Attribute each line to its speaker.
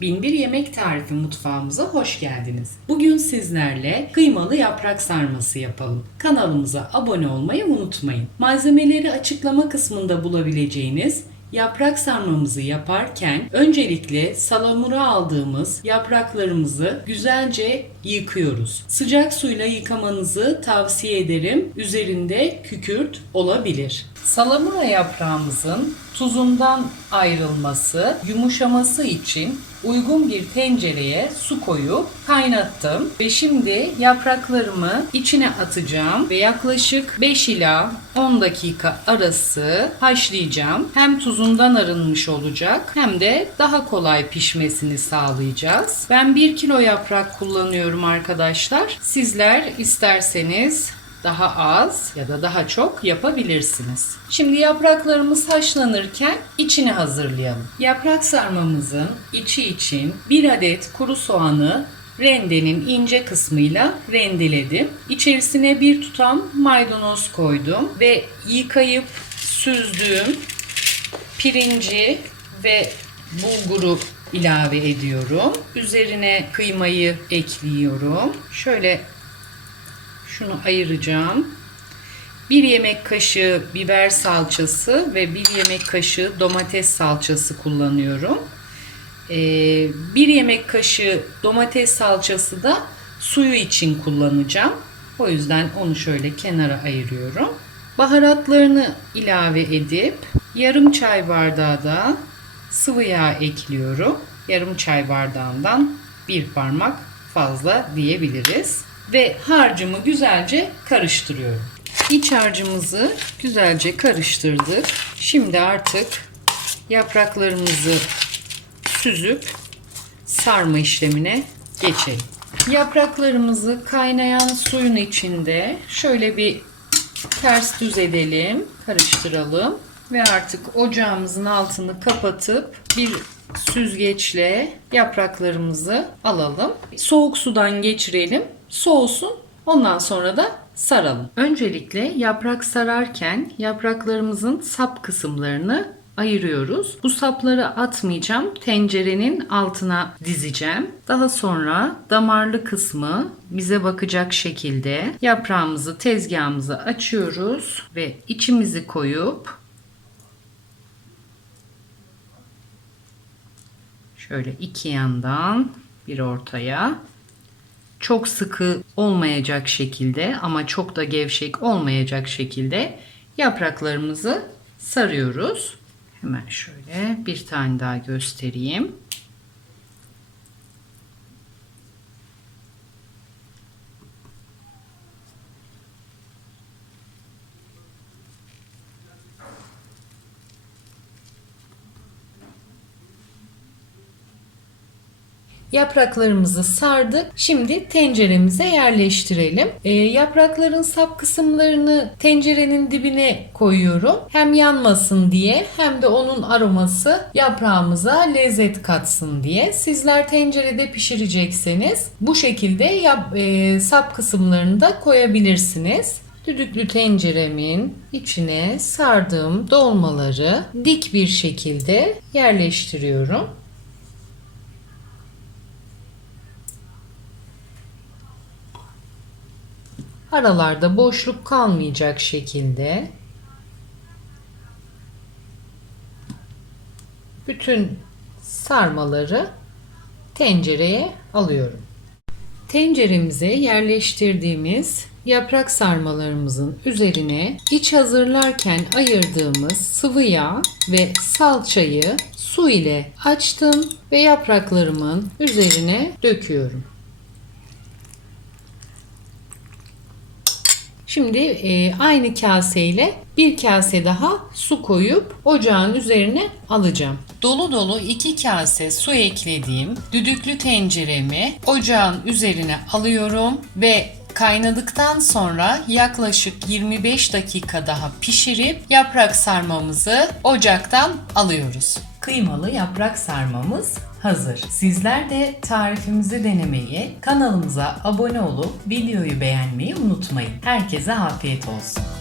Speaker 1: Binbir Yemek Tarifi mutfağımıza hoş geldiniz. Bugün sizlerle kıymalı yaprak sarması yapalım. Kanalımıza abone olmayı unutmayın. Malzemeleri açıklama kısmında bulabileceğiniz Yaprak sarmamızı yaparken öncelikle salamura aldığımız yapraklarımızı güzelce yıkıyoruz. Sıcak suyla yıkamanızı tavsiye ederim. Üzerinde kükürt olabilir. Salamura yaprağımızın tuzundan ayrılması, yumuşaması için uygun bir tencereye su koyup kaynattım ve şimdi yapraklarımı içine atacağım ve yaklaşık 5 ila 10 dakika arası haşlayacağım. Hem tuzundan arınmış olacak hem de daha kolay pişmesini sağlayacağız. Ben 1 kilo yaprak kullanıyorum arkadaşlar. Sizler isterseniz daha az ya da daha çok yapabilirsiniz. Şimdi yapraklarımız haşlanırken içini hazırlayalım. Yaprak sarmamızın içi için bir adet kuru soğanı rendenin ince kısmıyla rendeledim. İçerisine bir tutam maydanoz koydum ve yıkayıp süzdüğüm pirinci ve bulguru ilave ediyorum. Üzerine kıymayı ekliyorum. Şöyle şunu ayıracağım. Bir yemek kaşığı biber salçası ve bir yemek kaşığı domates salçası kullanıyorum. Ee, bir yemek kaşığı domates salçası da suyu için kullanacağım. O yüzden onu şöyle kenara ayırıyorum. Baharatlarını ilave edip yarım çay bardağı da sıvı yağ ekliyorum. Yarım çay bardağından bir parmak fazla diyebiliriz ve harcımı güzelce karıştırıyorum. İç harcımızı güzelce karıştırdık. Şimdi artık yapraklarımızı süzüp sarma işlemine geçelim. Yapraklarımızı kaynayan suyun içinde şöyle bir ters düz edelim, karıştıralım ve artık ocağımızın altını kapatıp bir süzgeçle yapraklarımızı alalım. Soğuk sudan geçirelim, soğusun. Ondan sonra da saralım. Öncelikle yaprak sararken yapraklarımızın sap kısımlarını ayırıyoruz. Bu sapları atmayacağım. Tencerenin altına dizeceğim. Daha sonra damarlı kısmı bize bakacak şekilde yaprağımızı tezgahımıza açıyoruz ve içimizi koyup Şöyle iki yandan bir ortaya. Çok sıkı olmayacak şekilde ama çok da gevşek olmayacak şekilde yapraklarımızı sarıyoruz. Hemen şöyle bir tane daha göstereyim. Yapraklarımızı sardık. Şimdi tenceremize yerleştirelim. Ee, yaprakların sap kısımlarını tencerenin dibine koyuyorum. Hem yanmasın diye hem de onun aroması yaprağımıza lezzet katsın diye. Sizler tencerede pişirecekseniz bu şekilde yap, e, sap kısımlarını da koyabilirsiniz. Düdüklü tenceremin içine sardığım dolmaları dik bir şekilde yerleştiriyorum. Aralarda boşluk kalmayacak şekilde bütün sarmaları tencereye alıyorum. Tenceremize yerleştirdiğimiz yaprak sarmalarımızın üzerine iç hazırlarken ayırdığımız sıvı yağ ve salçayı su ile açtım ve yapraklarımın üzerine döküyorum. Şimdi e, aynı kaseyle bir kase daha su koyup ocağın üzerine alacağım. Dolu dolu iki kase su eklediğim düdüklü tenceremi ocağın üzerine alıyorum ve kaynadıktan sonra yaklaşık 25 dakika daha pişirip yaprak sarmamızı ocaktan alıyoruz. Kıymalı yaprak sarmamız hazır. Sizler de tarifimizi denemeyi, kanalımıza abone olup videoyu beğenmeyi unutmayın. Herkese afiyet olsun.